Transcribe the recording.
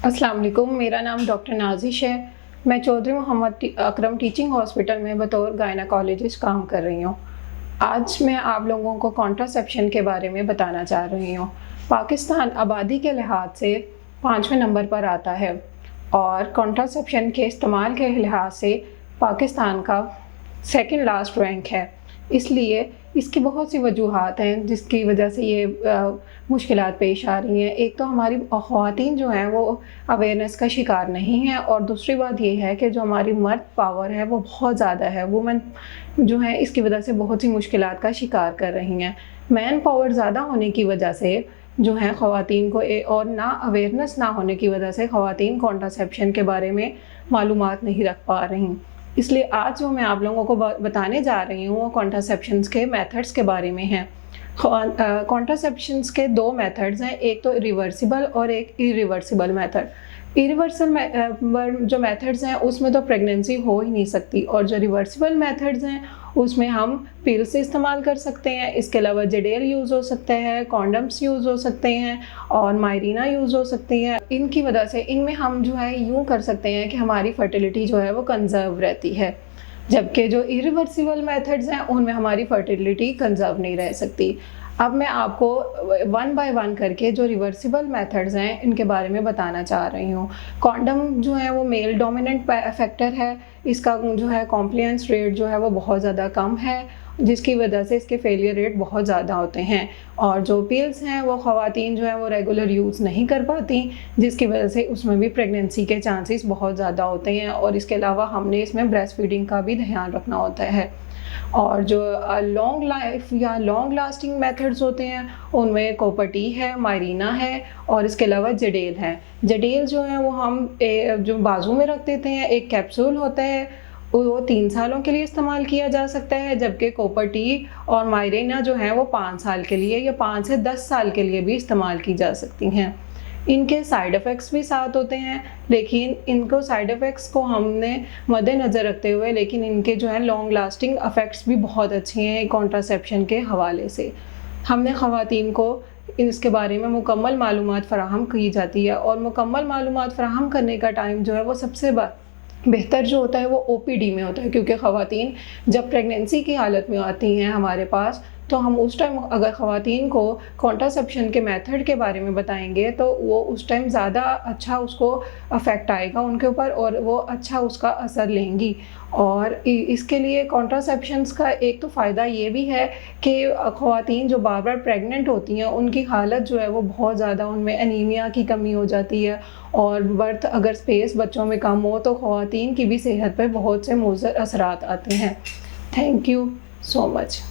अस्सलाम वालेकुम, मेरा नाम डॉक्टर नाज़िश है। मैं चौधरी मोहम्मद अकरम टीचिंग हॉस्पिटल में बतौर गायनेकोलॉजिस्ट काम कर रही हूँ। आज मैं आप लोगों को कॉन्ट्रासेप्शन के बारे में बताना चाह रही हूँ। पाकिस्तान आबादी के लिहाज से 5वें नंबर पर आता है और कॉन्ट्रासेप्शन के इस्तेमाल के लिहाज से पाकिस्तान का सेकंड लास्ट रैंक है। इसलिए इसकी बहुत सी वजूहात हैं जिसकी वजह से ये मुश्किलात पेश आ रही हैं। एक तो हमारी ख़वातीन जो हैं वो अवेयरनेस का शिकार नहीं हैं, और दूसरी बात ये है कि जो हमारी मर्द पावर है वो बहुत ज़्यादा है। वुमेन जो है इसकी वजह से बहुत सी मुश्किलात का शिकार कर रही हैं। मैन पावर ज़्यादा होने की वजह से जो है ख़वातीन को और ना अवेयरनेस ना होने की वजह से ख़वातीन कॉन्ट्रासेप्शन के बारे में मालूमात नहीं रख पा रही। इसलिए आज जो मैं आप लोगों को बताने जा रही हूँ वो कॉन्ट्रासेप्शंस के मेथड्स के बारे में है। कॉन्ट्रासेप्शंस के दो मेथड्स हैं, एक तो रिवर्सिबल और एक इरिवर्सिबल मेथड। इरिवर्सल जो मेथड्स हैं उसमें तो प्रेगनेंसी हो ही नहीं सकती, और जो रिवर्सिबल मेथड्स हैं उसमें हम पिल से इस्तेमाल कर सकते हैं। इसके अलावा जेडेल यूज़ हो सकते हैं, कॉन्डम्स यूज़ हो सकते हैं और मायरीना यूज़ हो सकती हैं। इनकी वजह से इनमें हम जो है यूँ कर सकते हैं कि हमारी फर्टिलिटी जो है वो कंजर्व रहती है, जबकि जो इरिवर्सिबल मेथड्स हैं उनमें हमारी फर्टिलिटी कंजर्व नहीं रह सकती। अब मैं आपको वन बाय वन करके जो रिवर्सिबल मेथड्स हैं इनके बारे में बताना चाह रही हूँ। कॉन्डम जो है वो मेल डोमिनेंट फैक्टर है। इसका जो है कॉम्प्लायंस रेट जो है वो बहुत ज़्यादा कम है, जिसकी वजह से इसके फेलियर रेट बहुत ज़्यादा होते हैं। और जो पिल्स हैं वो ख़वातीन जो है वो रेगुलर यूज़ नहीं कर पाती, जिसकी वजह से उसमें भी प्रेगनेंसी के चांसेस बहुत ज़्यादा होते हैं। और इसके अलावा हमने इसमें ब्रेस्ट फीडिंग का भी ध्यान रखना होता है। और जो लॉन्ग लाइफ या लॉन्ग लास्टिंग मेथड्स होते हैं उनमें कोपर्टी है, मायरीना है और इसके अलावा जेडेल है। जेडेल जो है वो हम जो बाजू में रख देते हैं, एक कैप्सूल होता है, वो 3 सालों के लिए इस्तेमाल किया जा सकता है, जबकि कोपर्टी और मायरीना जो है वो 5 साल के लिए या 5 से 10 साल के लिए भी इस्तेमाल की जा सकती हैं। इनके साइड इफ़ेक्ट्स भी साथ होते हैं, लेकिन इनको साइड इफ़ेक्ट्स को हमने मद्देनज़र रखते हुए, लेकिन इनके जो है लॉन्ग लास्टिंग इफ़ेक्ट्स भी बहुत अच्छे हैं कॉन्ट्रासेप्शन के हवाले से। हमने ख़वातीन को इसके बारे में मुकम्मल मालूमात फ़राहम की जाती है, और मुकम्मल मालूमात फ़राहम करने का टाइम जो है वो सबसे बेहतर जो होता है वो ओपीडी में होता है, क्योंकि ख़वातीन जब प्रेगनेंसी की हालत में आती हैं हमारे पास, तो हम उस टाइम अगर ख़वातीन को कॉन्ट्रासेप्शन के मेथड के बारे में बताएंगे तो वो उस टाइम ज़्यादा अच्छा उसको अफेक्ट आएगा उनके ऊपर, और वो अच्छा उसका असर लेंगी। और इसके लिए कॉन्ट्रासेप्शंस का एक तो फ़ायदा ये भी है कि ख़वातीन जो बार बार प्रेग्नेंट होती हैं उनकी हालत जो है वो बहुत ज़्यादा, उनमें एनीमिया की कमी हो जाती है, और बर्थ अगर स्पेस बच्चों में कम हो तो ख़वातीन की भी सेहत पर बहुत से मुज़र असरात आते हैं। Thank you so much.